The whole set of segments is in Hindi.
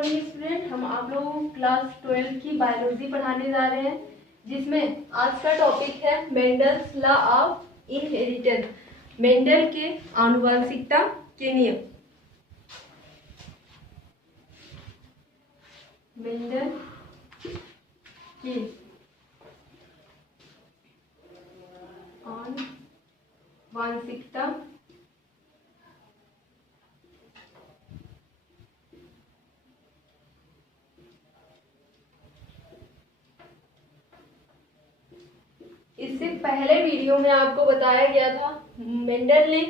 मॉर्निंग स्टूडेंट, हम आप लोगों को क्लास 12 की बायोलॉजी पढ़ाने जा रहे हैं, जिसमें आज का टॉपिक है Mendel's law of inheritance, Mendel के आनुवंशिकता के नियम। मेंडल के आनुवंशिकता इससे पहले वीडियो में आपको बताया गया था मेंडल ने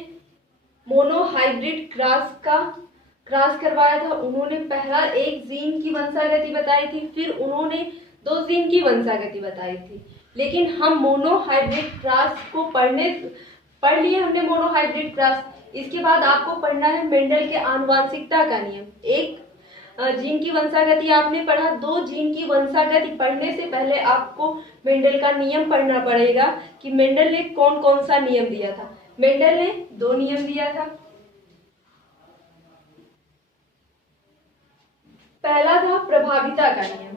मोनोहाइब्रिड क्रॉस करवाया था। उन्होंने पहला एक जीन की वंशागति बताई थी, फिर उन्होंने 2 जीन की वंशागति बताई थी। लेकिन हम मोनोहाइब्रिड क्रॉस को पढ़ लिए हमने मोनोहाइब्रिड क्रॉस। इसके बाद आपको पढ़ना है मेंडल के आनुवंशिकता का नियम। एक जीन की वंशागति आपने पढ़ा, 2 जीन की वंशागति पढ़ने से पहले आपको मेंडल का नियम पढ़ना पड़ेगा कि मेंडल ने कौन कौन सा नियम दिया था। मेंडल ने 2 नियम दिया था। पहला था प्रभाविता का नियम।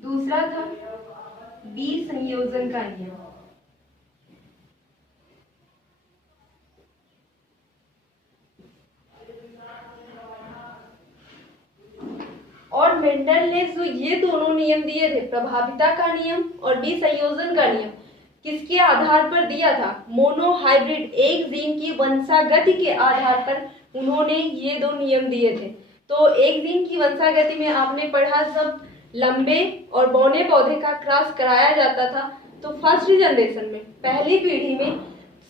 दूसरा था विसंयोजन का नियम। और मेंडल ने जो ये दोनों नियम दिए थे, प्रभाविता का नियम और विसंयोजन का नियम, किसके आधार पर दिया था? मोनोहाइब्रिड एक जीन की वंशागति के आधार पर उन्होंने ये 2 नियम दिए थे। तो एक जीन की वंशागति में आपने पढ़ा, जब लंबे और बौने पौधे का क्रॉस कराया जाता था तो फर्स्ट जनरेशन में, पहली पीढ़ी में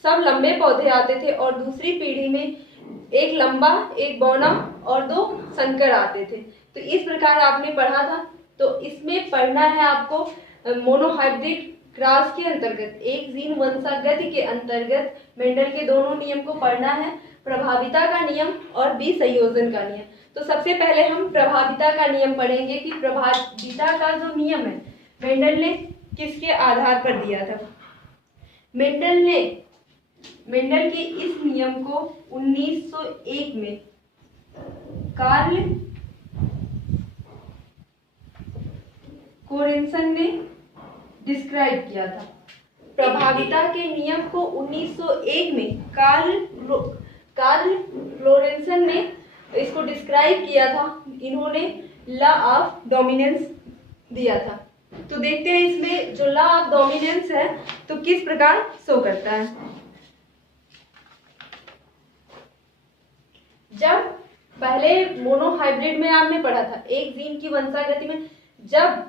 सब लंबे पौधे आते थे और दूसरी पीढ़ी में एक लंबा, एक बौना और 2 संकर आते थे। तो इस प्रकार आपने पढ़ा था। तो इसमें पढ़ना है आपको मोनोहाइब्रिड क्रॉस के अंतर्गत, एक जीन वंशागति के अंतर्गत मेंडल के दोनों नियम को पढ़ना है, प्रभाविता का नियम और विसंयोजन का नियम। तो सबसे पहले हम प्रभाविता का नियम पढ़ेंगे कि प्रभाविता का जो नियम है मेंडल ने किसके आधार पर दिया था। मेंडल के इस नियम को 1901 में कार्ल कोरेनसन ने डिस्क्राइब किया था। प्रभाविता के नियम को 1901 में कार्ल लोरेंसन ने इसको डिस्क्राइब किया था। इन्होंने लॉ ऑफ डोमिनेंस दिया था। तो देखते हैं इसमें जो लॉ ऑफ डोमिनेंस है तो किस प्रकार शो करता है। जब पहले मोनोहाइब्रिड में आपने पढ़ा था, एक जीन की वंशागति में जब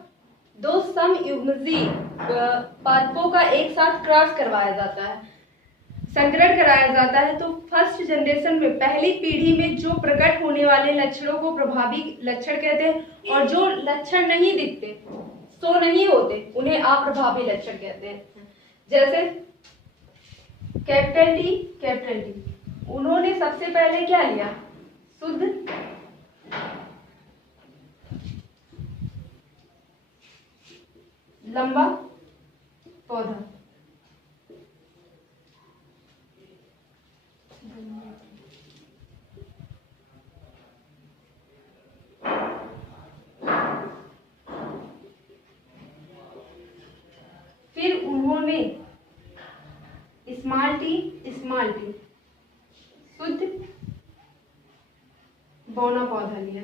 2 समयुग्मजी पादपों का एक साथ क्रॉस करवाया जाता है, संकरण कराया जाता है, तो फर्स्ट जनरेशन में, पहली पीढ़ी में जो प्रकट होने वाले लक्षणों को प्रभावी लक्षण कहते हैं, और जो लक्षण नहीं दिखते, शो नहीं होते, उन्हें अप्रभावी लक्षण कहते हैं। जैसे कैपिटल डी, उन्होंने सबसे पहले क्या लिया? शुद्ध लंबा पौधा। फिर उन्होंने स्मॉल टी शुद्ध बौना पौधा लिया।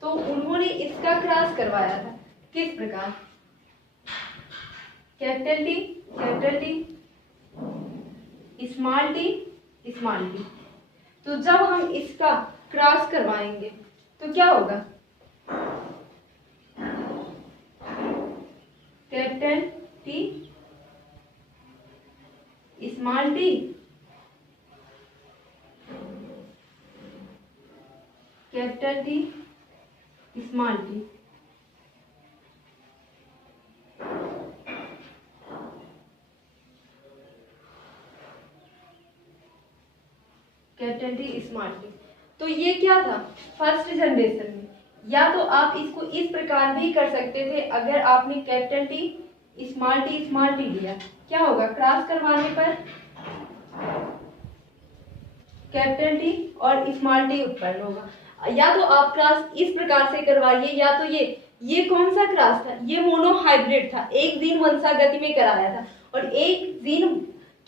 तो उन्होंने इसका क्रॉस करवाया था किस प्रकार? Capital T small T. तो जब हम इसका क्रॉस करवाएंगे तो क्या होगा? Capital T small T, capital T small T. Capital T small T. तो ये क्या था फर्स्ट जनरेशन में। या तो आप इसको इस प्रकार भी कर सकते थे, अगर आपने कैपिटल टी स्मॉल टी लिया, क्या होगा क्रॉस करवाने पर कैपिटल टी और स्मॉल टी उत्पन्न होगा। या तो आप क्रॉस इस प्रकार से करवाइए, या तो ये कौन सा क्रॉस था, ये मोनोहाइब्रिड था, एक जीन वंशागति में कराया था, और एक जीन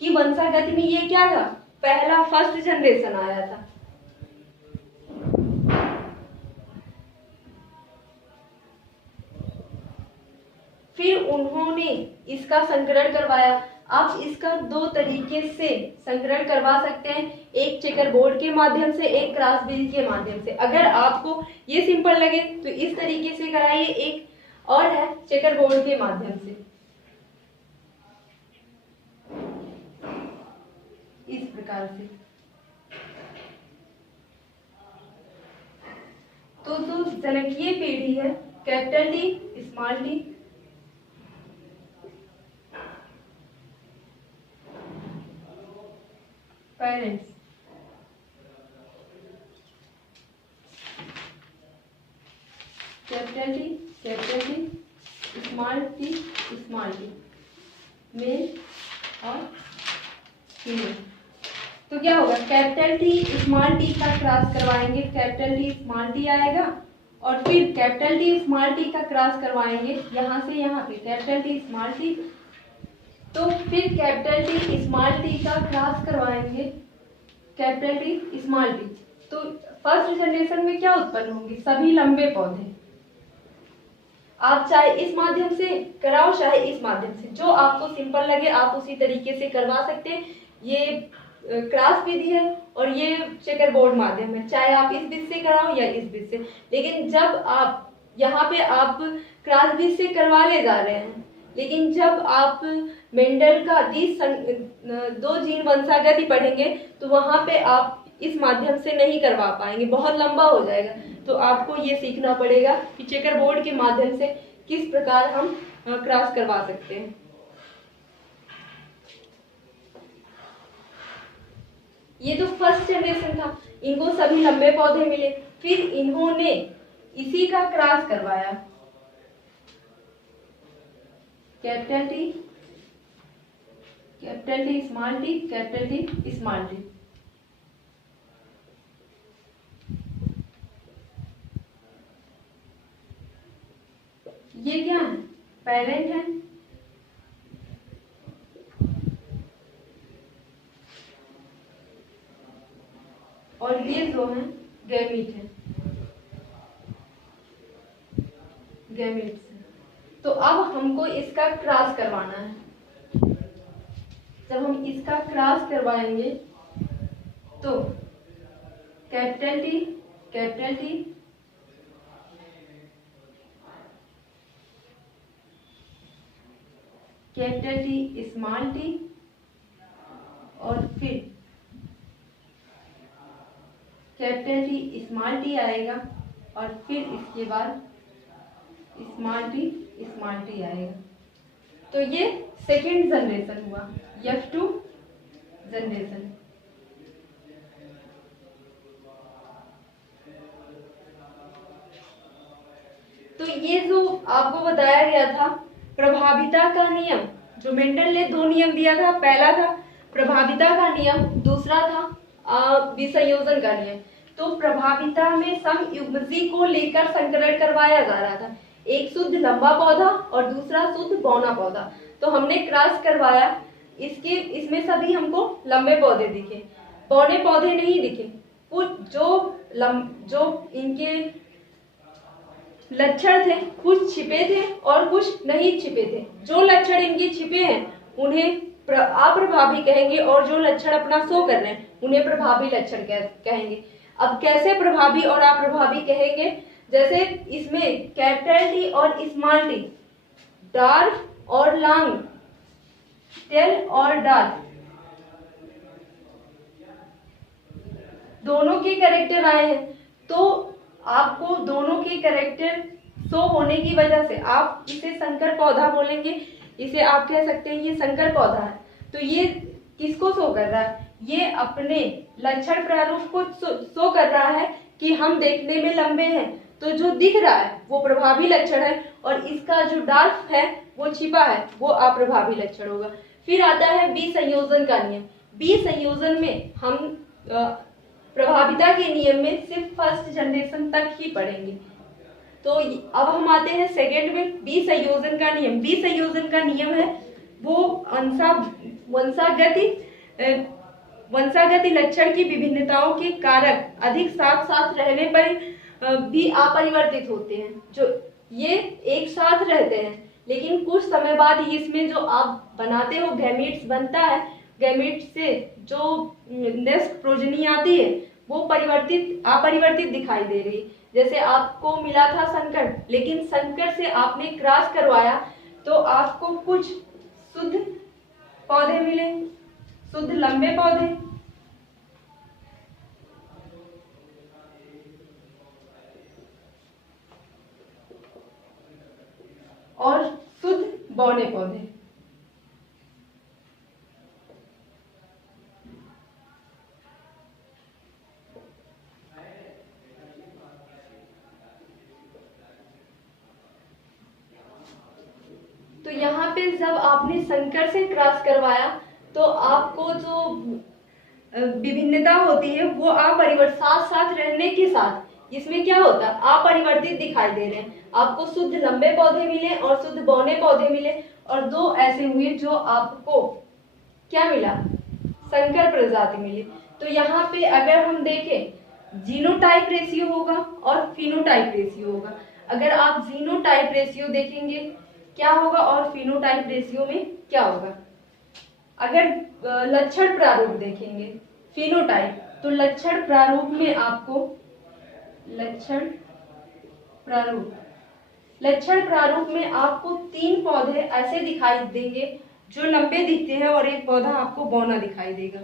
की वंशागति में ये क्या था, पहला फर्स्ट जनरेशन आया था। फिर उन्होंने इसका संकरण करवाया। आप इसका दो तरीके से संकरण करवा सकते हैं, एक चेकर बोर्ड के माध्यम से, एक क्रॉस बिल के माध्यम से। अगर आपको ये सिंपल लगे तो इस तरीके से कराइए, एक और है चेकर बोर्ड के माध्यम से, इस प्रकार से। तो जो जनकीय पीढ़ी है capital T small T, parents, capital T small T, male और फीमेल। तो क्या होगा, कैपिटल टी स्मॉल टी का क्रॉस करवाएंगे, कैपिटल टी स्मॉल टी आएगा, और फिर कैपिटल टी स्मॉल टी का क्रॉस करवाएंगे यहाँ से यहाँ पे कैपिटल टी स्मॉल टी, तो फिर कैपिटल टी स्मॉल टी का क्रॉस करवाएंगे कैपिटल टी स्मॉल टी। तो फर्स्ट जनरेशन में क्या उत्पन्न होंगे, सभी लंबे पौधे। आप चाहे इस माध्यम से कराओ चाहे इस माध्यम से, जो आपको सिंपल लगे आप उसी तरीके से करवा सकते हैं। ये क्रॉस विधि है और ये चेकर बोर्ड माध्यम है, चाहे आप इस बीच से कराओ या इस बीच से। लेकिन जब आप यहाँ पे आप क्रॉस बीच से करवा ले जा रहे हैं, लेकिन जब आप मेंडल का दो जीन वंशागति पढ़ेंगे तो वहां पे आप इस माध्यम से नहीं करवा पाएंगे, बहुत लंबा हो जाएगा। तो आपको ये सीखना पड़ेगा कि चेकर बोर्ड के माध्यम से किस प्रकार हम क्रॉस करवा सकते हैं। ये तो फर्स्ट जनरेशन था, इनको सभी लंबे पौधे मिले, फिर इन्होंने इसी का क्रॉस करवाया, capital T small T, capital T small T. ये क्या है, पेरेंट है, और ये जो है गैमीट है, गैमीट्स। तो अब हमको इसका क्रॉस करवाना है। जब हम इसका क्रॉस करवाएंगे तो कैपिटल टी स्मॉल टी, और फिर कैपिटल टी स्मॉल टी आएगा, और फिर इसके बाद स्मॉल टी आएगा। तो ये सेकेंड जनरेशन हुआ, F2 जनरेशन। तो ये जो आपको बताया गया था प्रभाविता का नियम, जो मेंडल ने दो नियम दिया था, पहला था प्रभाविता का नियम, दूसरा था विसंयोजन का नियम। तो प्रभाविता में समयुग्मजी को लेकर संकरण करवाया जा रहा था, एक शुद्ध लंबा पौधा और दूसरा शुद्ध बौना पौधा। तो हमने क्रॉस करवाया, इसमें सभी हमको लंबे पौधे दिखे, बौने पौधे नहीं दिखे। कुछ जो इनके लक्षण थे कुछ छिपे थे और कुछ नहीं छिपे थे। जो लक्षण इनके छिपे हैं उन्हें अप्रभावी कहेंगे, और जो लक्षण अपना शो कर रहे हैं उन्हें प्रभावी लक्षण कहेंगे। अब कैसे प्रभावी और अप्रभावी कहेंगे, जैसे इसमें कैपिटल टी और स्मॉल टी, डार्क और लॉन्ग, टेल और डार्क, दोनों के कैरेक्टर आए हैं। तो आपको दोनों के कैरेक्टर शो होने की वजह से आप इसे संकर पौधा बोलेंगे, इसे आप कह सकते हैं ये संकर पौधा है। तो ये किसको शो कर रहा है, ये अपने लक्षण प्रारूप को शो कर रहा है कि हम देखने में लंबे हैं, तो जो दिख रहा है वो प्रभावी लक्षण है और इसका जो डार्क है वो छिपा है वो अप्रभावी लक्षण होगा। फिर आता है बी संयोजन का नियम। बी संयोजन में हम प्रभाविता के नियम में सिर्फ फर्स्ट जनरेशन तक ही पढ़ेंगे। तो अब हम आते हैं सेकेंड में, बी संयोजन का नियम। बी संयोजन का नियम है वो वंशागति लक्षण की विभिन्नताओं के कारक अधिक साथ साथ रहने पर भी अपरिवर्तित होते हैं। जो ये एक साथ रहते हैं लेकिन कुछ समय बाद ही इसमें जो आप बनाते हो गैमीट्स बनता है, गैमीट्स से जो नेक्स्ट प्रोजनी आती है वो अपरिवर्तित दिखाई दे रही। जैसे आपको मिला था संकर, लेकिन संकर से आपने क्रॉस करवाया तो आपको कुछ शुद्ध पौधे मिले, शुद्ध लंबे पौधे, और शुद्ध बौने पौधे। तो यहाँ पे जब आपने संकर से क्रॉस करवाया तो आपको जो विभिन्नता होती है वो अपरिवर्तित साथ साथ रहने के साथ इसमें क्या होता है अपरिवर्तित दिखाई दे रहे हैं। आपको शुद्ध लंबे पौधे मिले और शुद्ध बौने पौधे मिले और दो ऐसे हुए जो आपको क्या मिला, संकर प्रजाति मिली। तो यहाँ पे अगर हम देखें जीनोटाइप रेशियो होगा और फिनोटाइप रेशियो होगा। अगर आप जीनोटाइप रेशियो देखेंगे क्या होगा और फिनोटाइप रेशियो में क्या होगा। अगर लक्षण प्रारूप देखेंगे फिनोटाइप, तो लक्षण प्रारूप में आपको लक्षण प्रारूप में आपको 3 पौधे ऐसे दिखाई देंगे जो लंबे दिखते हैं और एक पौधा आपको बौना दिखाई देगा।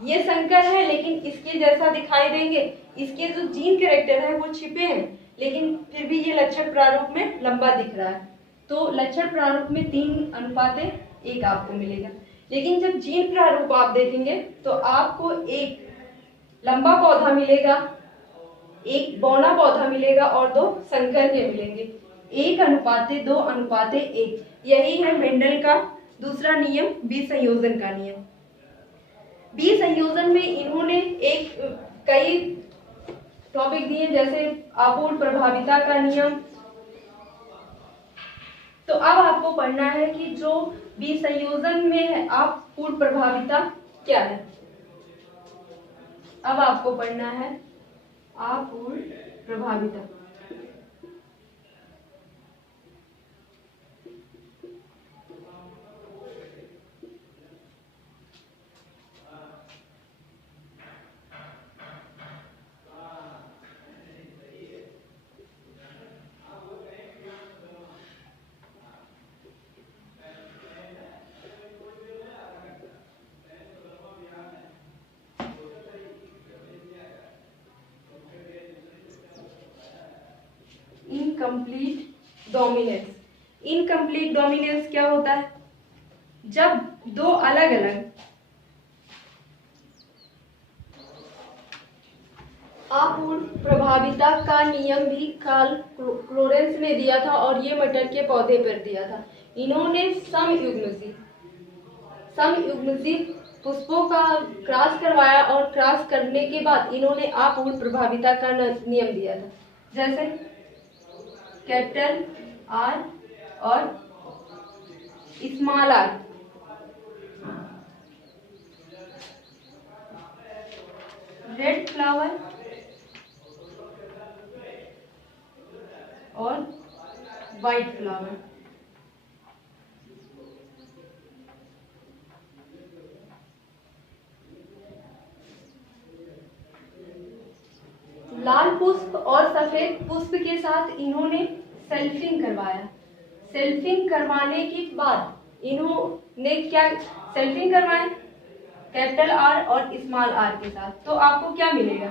ये संकर है लेकिन इसके जैसा दिखाई देंगे, इसके जो जीन कैरेक्टर है वो छिपे हैं लेकिन फिर भी ये लक्षण प्रारूप में लंबा दिख रहा है। तो लक्षण प्रारूप में 3:1 आपको मिलेगा। लेकिन जब जीन प्रारूप आप देखेंगे तो आपको एक लंबा पौधा मिलेगा, एक बौना पौधा मिलेगा और 2 संकर के मिलेंगे। 1:2:1। यही है मेंडल का दूसरा नियम, बी संयोजन का नियम। बी संयोजन में इन्होंने कई टॉपिक दिए जैसे आपूर्ण प्रभाविता का नियम। तो अब आपको पढ़ना है कि जो बी संयोजन में है आपूर्ण प्रभाविता क्या है। अब आपको पढ़ना है आपूर्ण प्रभाविता। Incomplete dominance. इनकम्प्लीट डोमिनेंस क्या होता है, जब 2 अलग अलग आपूर्ण प्रभाविता का नियम भी कार्ल क्लोरेंस ने दिया था और ये मटर के पौधे पर दिया था। इन्होंने समयुग्मजी पुष्पों का क्रॉस करवाया और क्रॉस करने के बाद इन्होंने आपूर्ण प्रभाविता का नियम दिया था। जैसे कैपिटल आर और स्मॉल आर, रेड फ्लावर और वाइट फ्लावर। लाल पुष्प और सफेद पुष्प के साथ इन्होंने सेल्फिंग करवाया। सेल्फिंग करवाने के बाद इन्होंने क्या सेल्फिंग करवाया, कैपिटल आर और स्मॉल आर के साथ। तो आपको क्या मिलेगा,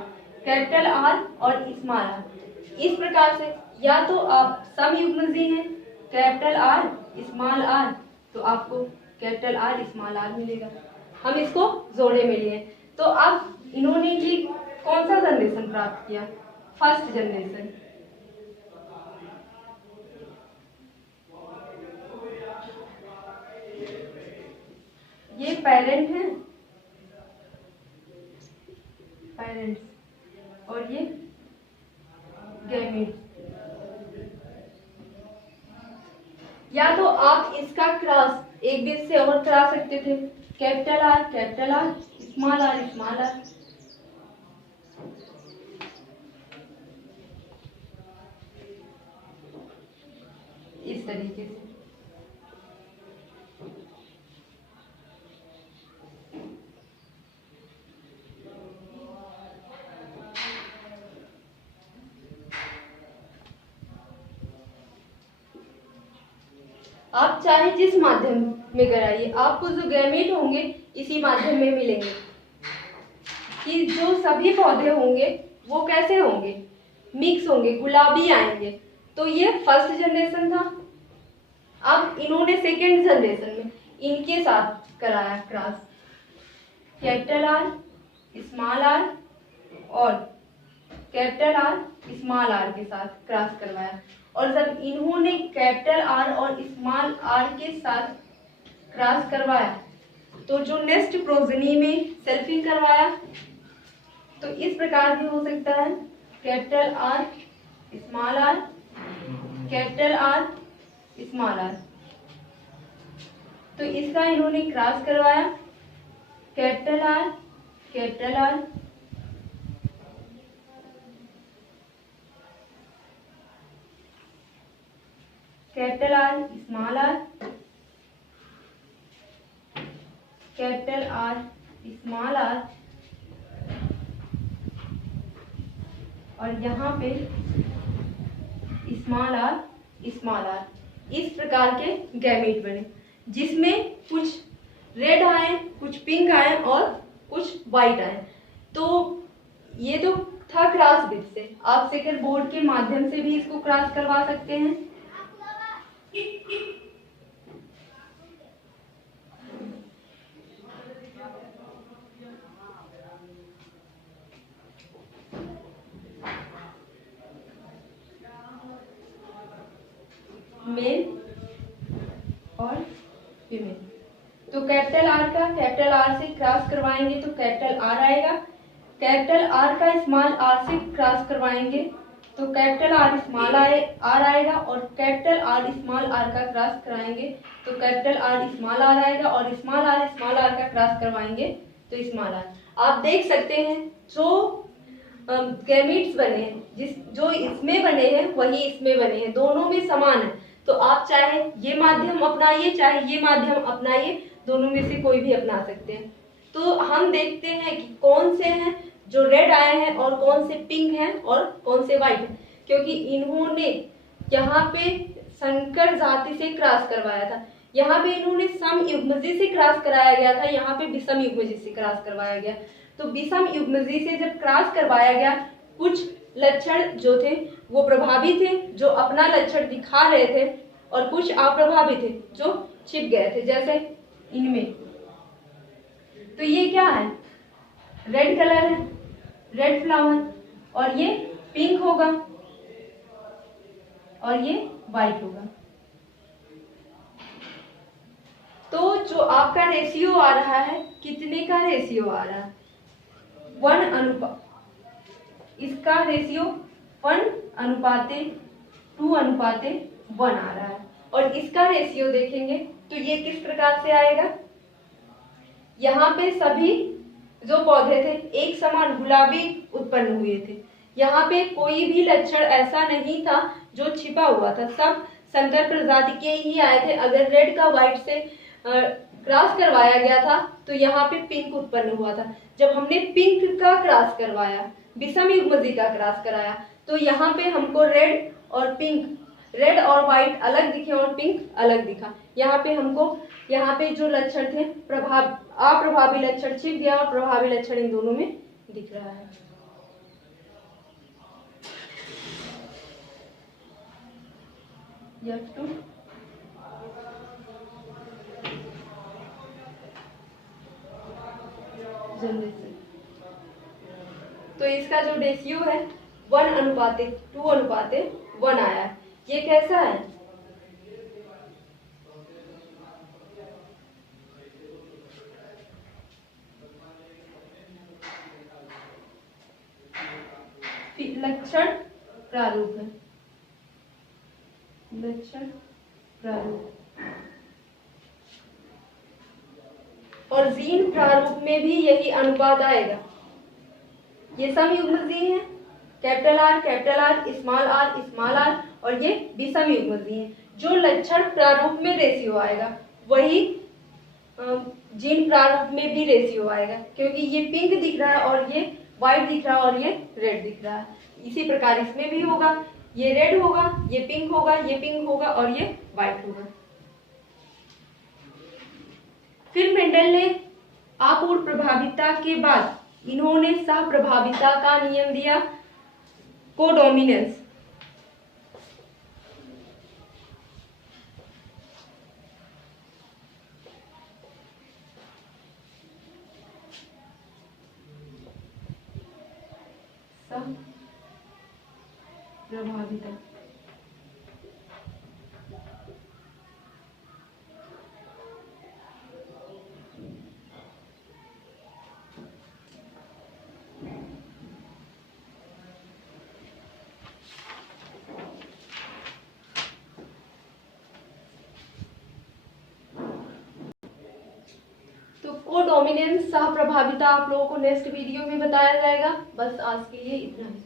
कैपिटल आर और स्मॉल आर। इस प्रकार से या तो आप समयुग्मजी हैं कैपिटल आर स्मॉल आर, तो आपको कैपिटल आर स्मॉल आर मिलेगा। हम इसको जोड़े में लिए। तो अब इन्होंने ये कौन सा जनरेशन प्राप्त किया? First generation. ये पेरेंट है, पेरेंट्स, और ये गैमेट्स। या तो आप इसका क्रॉस एक बीच से और करा सकते थे, capital R, small R, small R. इस तरीके से। आप चाहे जिस माध्यम में कराइए, आपको जो गैमेट होंगे इसी माध्यम में मिलेंगे। कि जो सभी पौधे होंगे वो कैसे होंगे? मिक्स होंगे, गुलाबी आएंगे। तो ये फर्स्ट जनरेशन था। अब इन्होंने सेकेंड जनरेशन में इनके साथ कराया cross, capital R, small R और कैपिटल आर, स्मॉल आर के साथ क्रॉस करवाया। और जब इन्होंने कैपिटल आर और स्मॉल आर के साथ क्रॉस करवाया तो जो नेक्स्ट प्रोजनी में सेल्फिंग करवाया, तो इस प्रकार भी हो सकता है, capital R, small R, capital R, small R. तो इसका इन्होंने क्रॉस करवाया, capital R, capital R, capital R, small R, capital R, small R, और यहाँ पे स्मॉल आर, स्मॉल आर। इस प्रकार के गैमेट बने, जिसमें कुछ रेड आए, कुछ पिंक आए और कुछ वाइट आए। तो ये तो था क्रॉस बिट से। आप सेकंड बोर्ड के माध्यम से भी इसको क्रॉस करवा सकते हैं। मेल और फीमेल। तो कैपिटल आर का कैपिटल आर से क्रॉस करवाएंगे तो कैपिटल आर आएगा। कैपिटल आर का स्मॉल आर से क्रॉस करवाएंगे तो कैपिटल आर स्मॉल आर आएगा। और कैपिटल आर स्मॉल आर का क्रॉस कराएंगे तो कैपिटल आर स्मॉल आर आएगा। और स्मॉल आर का क्रॉस करवाएंगे तो स्मॉल आर। आप देख सकते हैं जो गैमेट्स बने हैं, जो इसमें बने हैं वही इसमें बने हैं, दोनों में समान है। तो आप चाहे ये माध्यम अपनाइए, चाहे ये माध्यम अपनाइए, दोनों में से कोई भी अपना सकते हैं। तो हम देखते हैं कि कौन से हैं जो रेड आए हैं और कौन से पिंक हैं और कौन से व्हाइट हैं, क्योंकि इन्होंने यहाँ पे संकर जाति से क्रॉस करवाया था। यहाँ पे इन्होंने सम युग्मजी से क्रॉस कराया गया था, यहाँ पे विषम युग्मजी से क्रॉस करवाया गया। तो विषम युग्मजी से जब क्रॉस करवाया गया, कुछ लक्षण जो थे वो प्रभावी थे, जो अपना लक्षण दिखा रहे थे, और कुछ अप्रभावी थे जो छिप गए थे, जैसे इनमें। तो ये क्या है? रेड कलर है, रेड फ्लावर, और ये पिंक होगा और ये वाइट होगा। तो जो आपका रेशियो आ रहा है, कितने का रेशियो आ रहा है? 1 अनुपात, इसका रेशियो 1:2:1 आ रहा है। और इसका रेशियो देखेंगे तो ये किस प्रकार से आएगा? यहाँ पे सभी जो पौधे थे एक समान गुलाबी उत्पन्न हुए थे। यहाँ पे कोई भी लक्षण ऐसा नहीं था जो छिपा हुआ था, सब संकर प्रजाति के ही आए थे। अगर रेड का व्हाइट से क्रॉस करवाया गया था तो यहाँ पे पिंक उत्पन्न हुआ था। जब हमने पिंक का क्रॉस करवाया, विषम युग्मजी का क्रॉस कराया, तो यहाँ पे हमको रेड और पिंक, रेड और व्हाइट अलग दिखे और पिंक अलग दिखा। यहाँ पे हमको, यहाँ पे जो लक्षण थे अप्रभावी लक्षण छिप गया और प्रभावी लक्षण इन दोनों में दिख रहा है। F2। जनरेशन। तो इसका जो रेशियो है 1:2:1 आया है। ये कैसा है? लक्षण प्रारूप है, लक्षण प्रारूप। और जीन प्रारूप में भी यही अनुपात आएगा। ये सम युग्म जीन है, कैपिटल आर, स्मॉल आर, और ये विषम युग्म जीन है। जो लक्षण प्रारूप में रेशियो आएगा वही जीन प्रारूप में भी रेशियो आएगा, क्योंकि ये पिंक दिख रहा है और ये व्हाइट दिख रहा है और ये रेड दिख रहा है। इसी प्रकार इसमें भी होगा, ये रेड होगा, ये पिंक होगा, ये पिंक होगा और ये व्हाइट होगा। फिर मेंडल ने अपूर्ण प्रभाविता के बाद इन्होंने सह प्रभाविता का नियम दिया, कोडोमिनेंस। सह प्रभाविता। तो कोडोमिनेंस सह प्रभाविता आप लोगों को नेक्स्ट वीडियो में बताया जाएगा। बस आज के लिए इतना ही।